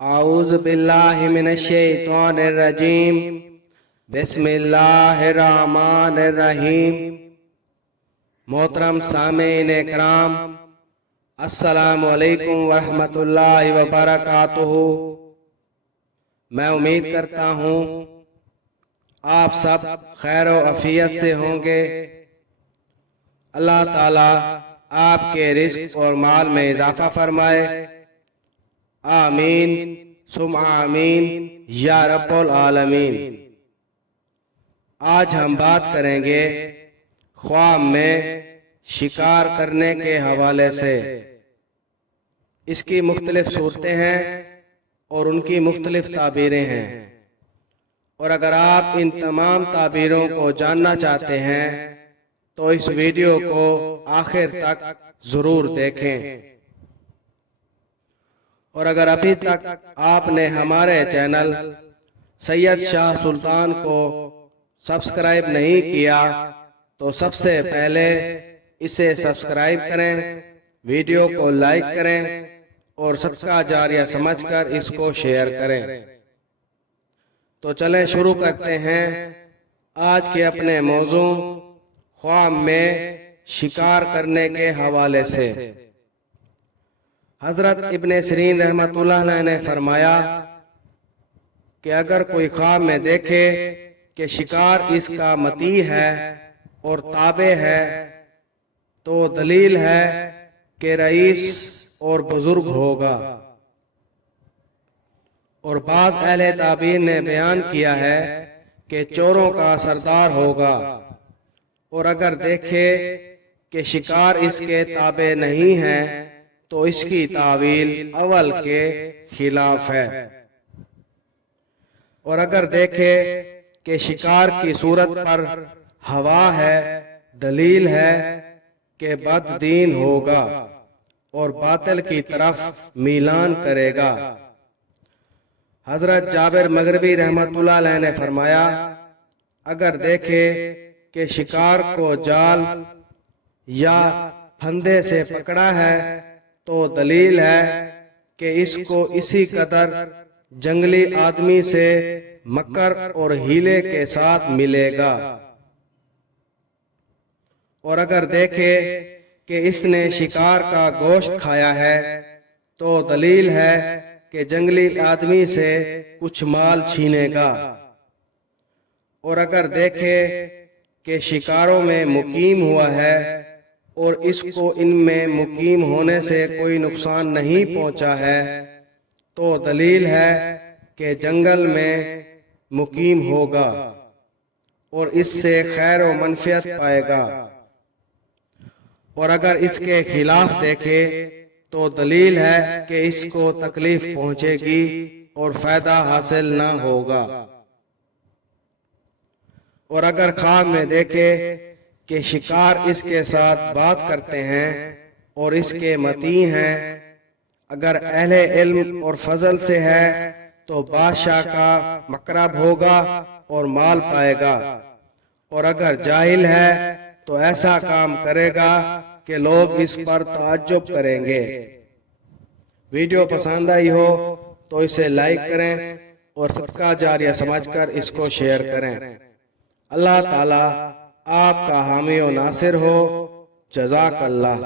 اعوذ باللہ من الشیطان الرجیم بسم اللہ الرحمن الرحیم۔ محترم سامعین کرام، السلام علیکم ورحمۃ اللہ وبرکاتہ۔ میں امید کرتا ہوں آپ سب خیر و عافیت سے ہوں گے۔ اللہ تعالیٰ آپ کے رزق اور مال میں اضافہ فرمائے، آمین ثم آمین یا رب العالمین۔ آج ہم بات کریں گے خواب میں شکار کرنے کے حوالے سے۔ اس کی مختلف صورتیں ہیں اور ان کی مختلف تعبیریں ہیں، اور اگر آپ ان تمام تعبیروں کو جاننا چاہتے ہیں تو اس ویڈیو کو آخر تک ضرور دیکھیں، اور اگر ابھی تک آپ نے ہمارے چینل سید شاہ سلطان کو سبسکرائب نہیں کیا تو سب سے پہلے اسے سبسکرائب کریں، ویڈیو کو لائک کریں اور صدقہ جاریہ سمجھ کر اس کو شیئر کریں۔ تو چلیں شروع کرتے ہیں آج کے اپنے موضوع خواب میں شکار کرنے کے حوالے سے۔ حضرت ابن سیرین رحمۃ اللہ علیہ نے فرمایا کہ اگر کوئی خواب میں دیکھے کہ شکار اس کا مطیع ہے اور تابع ہے تو دلیل ہے کہ رئیس اور بزرگ ہوگا، اور بعض اہل تعبیر نے بیان کیا ہے کہ چوروں کا سردار ہوگا، اور اگر دیکھے کہ شکار اس کے تابع نہیں ہے تو اس کی تعویل اول کے خلاف ہے، اور اگر دیکھے کہ شکار کی صورت پر ہوا ہے دلیل ہے کہ بد دین ہوگا اور باطل کی طرف میلان کرے گا۔ حضرت جابر مغربی رحمۃ اللہ علیہ نے فرمایا اگر دیکھے کہ شکار کو جال یا پھندے سے پکڑا ہے تو دلیل ہے کہ اس کو اسی قدر جنگلی آدمی سے مکر اور ہیلے کے ساتھ ملے گا، اور اگر دیکھے کہ اس نے شکار کا گوشت کھایا ہے تو دلیل ہے کہ جنگلی آدمی سے کچھ مال چھینے گا، اور اگر دیکھے کہ شکاروں میں مقیم ہوا ہے اور اس کو ان میں مقیم ہونے سے کوئی نقصان نہیں پہنچا ہے تو دلیل ہے کہ جنگل میں مقیم ہوگا اور اس سے خیر و منفعت پائے گا، اور اگر اس کے خلاف دیکھے تو دلیل ہے کہ اس کو تکلیف پہنچے گی اور فائدہ حاصل نہ ہوگا، اور اگر خواب میں دیکھے کہ شکار اس کے ساتھ بات کرتے ہیں اور اس کے مطیع ہیں، اگر اہل علم اور فضل سے ہے تو بادشاہ کا مقرب ہوگا اور مال پائے گا، اور اگر جاہل ہے تو ایسا کام کرے گا کہ لوگ اس پر تعجب کریں گے۔ ویڈیو پسند آئی ہو تو اسے لائک کریں اور صدقہ جاریہ سمجھ کر اس کو شیئر کریں۔ اللہ تعالیٰ آپ کا حامی و ناصر ہو۔ جزاک اللہ۔